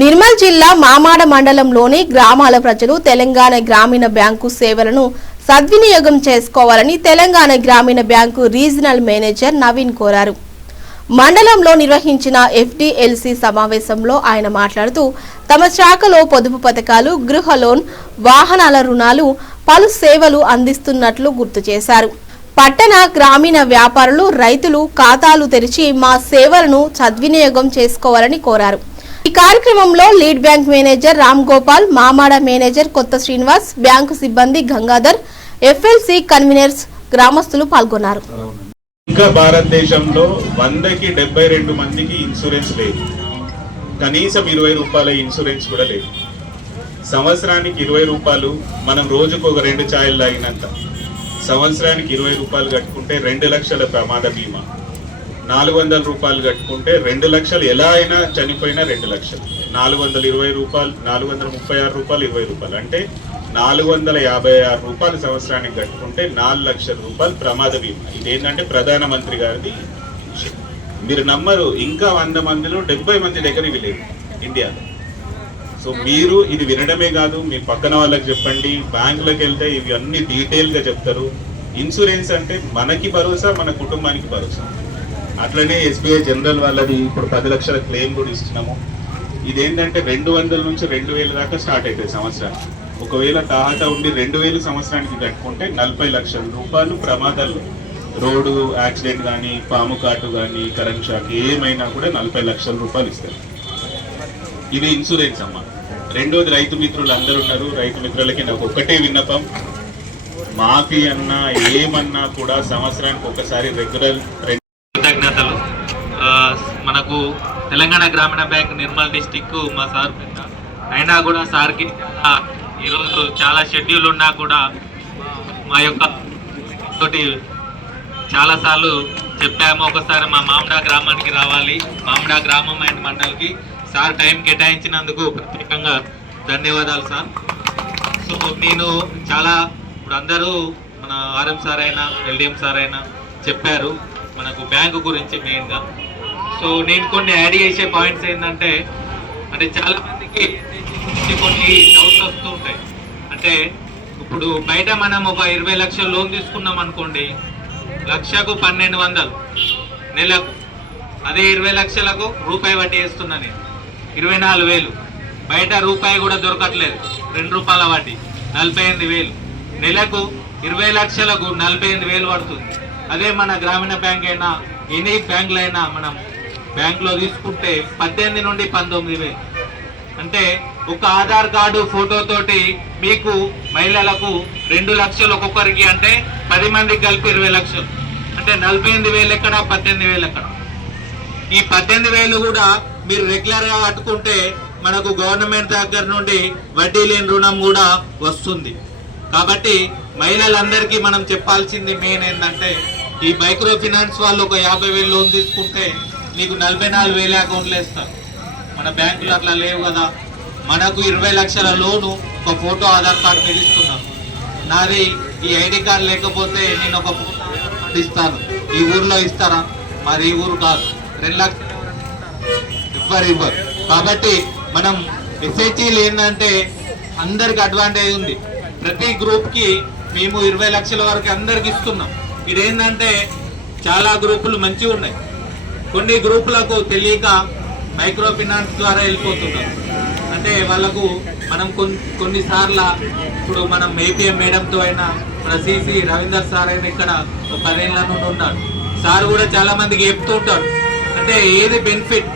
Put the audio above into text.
నిర్మల్ జిల్లా మామాడ మండలంలోని గ్రామాల ప్రజలు తెలంగాణ గ్రామీణ బ్యాంకు సేవలను సద్వినియోగం చేసుకోవాలని తెలంగాణ గ్రామీణ బ్యాంకు రీజనల్ మేనేజర్ నవీన్ కోరారు. మండలంలో నిర్వహించిన FDLC సమావేశంలో ఆయన మాట్లాడుతూ తమ శాఖలో పొదుపు పథకాలు, గృహ లోన్, వాహనాల రుణాలు, పలు సేవలు అందిస్తున్నట్లు గుర్తు చేశారు. పట్టణ గ్రామీణ వ్యాపారులు, రైతులు ఖాతాలు తెరిచి మా సేవలను సద్వినియోగం చేసుకోవాలని కోరారు. ఈ కార్యక్రమంలో lead bank manager Ram Gopal, మామాడ మేనేజర్ కొత్త శ్రీనివాస్, బ్యాంకు సిబ్బంది గంగాధర్, FLC కన్వీనర్స్, గ్రామస్తులు పాల్గొన్నారు. ఇంకా భారతదేశంలో 100కి 72 మందికి ఇన్సూరెన్స్ లేదు. కనీసం 20 రూపాయల ఇన్సూరెన్స్ కూడా లేదు. సంవత్సరానికి 20 రూపాయలు, మనం రోజుకు ఒక 2 ఛాయలు తాగినంత. సంవత్సరానికి 20 రూపాయలు కట్టుకుంటే 2 లక్షల ప్రమాద బీమా, 400 రూపాయలు కట్టుకుంటే 2 లక్షలు, ఎలా అయినా చనిపోయినా 2 లక్షలు, 420 రూపాయలు, 436 రూపాయలు, 20 రూపాయలు అంటే 456 రూపాయలు సంవత్సరానికి కట్టుకుంటే 4 లక్షల రూపాయలు ప్రమాద బీమా. ఇదేంటంటే ప్రధానమంత్రి గారిది. మీరు నమ్మరు, ఇంకా 100 మందిలో 70 మంది దగ్గర ఇవి లేవు ఇండియాలో. సో మీరు ఇది వినడమే కాదు, మీ పక్కన వాళ్ళకి చెప్పండి. బ్యాంకులకు వెళ్తే ఇవి అన్ని డీటెయిల్గా చెప్తారు. ఇన్సూరెన్స్ అంటే మనకి భరోసా, మన కుటుంబానికి భరోసా. అట్లనే SBI జనరల్ వాళ్ళది ఇప్పుడు 10 లక్షల క్లెయిమ్ కూడా ఇస్తున్నాము. ఇదేంటంటే 200 నుంచి 2000 దాకా స్టార్ట్ అవుతుంది సంవత్సరానికి. ఒకవేళ టాటా ఉండి 2000 సంవత్సరానికి కట్టుకుంటే 40 లక్షల రూపాయలు ప్రమాదాలు, రోడ్డు యాక్సిడెంట్ కానీ, పాము కాటు కానీ, కరెంట్ షాక్ ఏమైనా కూడా 40 లక్షల రూపాయలు ఇస్తారు. ఇది ఇన్సూరెన్స్ అమ్మ. రెండోది, రైతు మిత్రులు అందరూ ఉన్నారు. రైతు మిత్రులకి నాకు ఒకటే విన్నపం, మాఫీ అన్నా ఏమన్నా కూడా సంవత్సరానికి ఒకసారి రెగ్యులర్. కృతజ్ఞతలు. మనకు తెలంగాణ గ్రామీణ బ్యాంక్ నిర్మల్ డిస్టిక్ మా సార్ పెద్ద అయినా కూడా సార్కి ఈరోజు చాలా షెడ్యూల్ ఉన్నా కూడా మా యొక్క తోటి చాలాసార్లు చెప్పాము. ఒకసారి మా మామిడా గ్రామానికి రావాలి, మామిడా గ్రామం అండ్ మండలికి సార్ టైం కేటాయించినందుకు ప్రత్యేకంగా ధన్యవాదాలు సార్. సో నేను చాలా ఇప్పుడు అందరూ మన RM సార్ అయినా LDM సార్ అయినా చెప్పారు మనకు బ్యాంకు గురించి మెయిన్గా. సో నేను కొన్ని యాడ్ చేసే పాయింట్స్ ఏంటంటే, అంటే చాలా మందికి కొన్ని డౌట్స్ వస్తూ ఉంటాయి. అంటే ఇప్పుడు బయట మనం ఒక 20 లక్షల లోన్ తీసుకున్నాం అనుకోండి, లక్షకు 1200 నెలకు. అదే 20 లక్షలకు రూపాయి వడ్డీ వేస్తున్నా నేను, 24,000. బయట రూపాయి కూడా దొరకట్లేదు, 2 రూపాయల వడ్డీ, 48,000 నెలకు. 20 లక్షలకు 48,000 పడుతుంది. అదే మన గ్రామీణ బ్యాంక్ అయినా ఎనీ బ్యాంకులు అయినా మనం బ్యాంకులో తీసుకుంటే 18 నుండి 19,000. అంటే ఒక ఆధార్ కార్డు ఫోటోతోటి మీకు మహిళలకు 2 లక్షలు ఒక్కొక్కరికి, అంటే 10 మందికి కలిపి 20 లక్షలు. అంటే 48,000 ఎక్కడ, 18,000 ఎక్కడ. ఈ 18,000 కూడా మీరు రెగ్యులర్గా కట్టుకుంటే మనకు గవర్నమెంట్ దగ్గర నుండి వడ్డీ లేని రుణం కూడా వస్తుంది. కాబట్టి మహిళలందరికీ మనం చెప్పాల్సింది మెయిన్ ఏంటంటే, ఈ మైక్రో ఫైనాన్స్ వాళ్ళు ఒక 50,000 లోన్ తీసుకుంటే మీకు 44,000 అకౌంట్లో ఇస్తారు. మన బ్యాంకులు అట్లా లేవు కదా. మనకు 20 లక్షల లోను ఒక ఫోటో, ఆధార్ కార్డు మీద ఇస్తున్నాం. నాది ఈ ID కార్డు లేకపోతే నేను ఒక ఫోటో ఇస్తాను. ఈ ఊర్లో ఇస్తారా? మరి ఈ ఊరు కాదు. 2 లక్షలు ఇవ్వరు. కాబట్టి మనం SHGలు ఏంటంటే అందరికి అడ్వాంటేజ్ ఉంది. ప్రతి గ్రూప్కి మేము 20 లక్షల వరకు అందరికి ఇస్తున్నాం. ఇదేంటంటే చాలా గ్రూపులు మంచిగా ఉన్నాయి. కొన్ని గ్రూపులకు తెలియక మైక్రో ఫైనాన్స్ ద్వారా వెళ్ళిపోతున్నారు. అంటే వాళ్ళకు మనం కొన్నిసార్లు ఇప్పుడు మనం APM మేడంతో అయినా, మన CC రవీందర్ సార్ అయినా ఇక్కడ 10 ఏళ్ళ నుండి ఉన్నాడు. సార్ కూడా చాలా మందికి చెప్తూ ఉంటాడు. అంటే ఏది బెనిఫిట్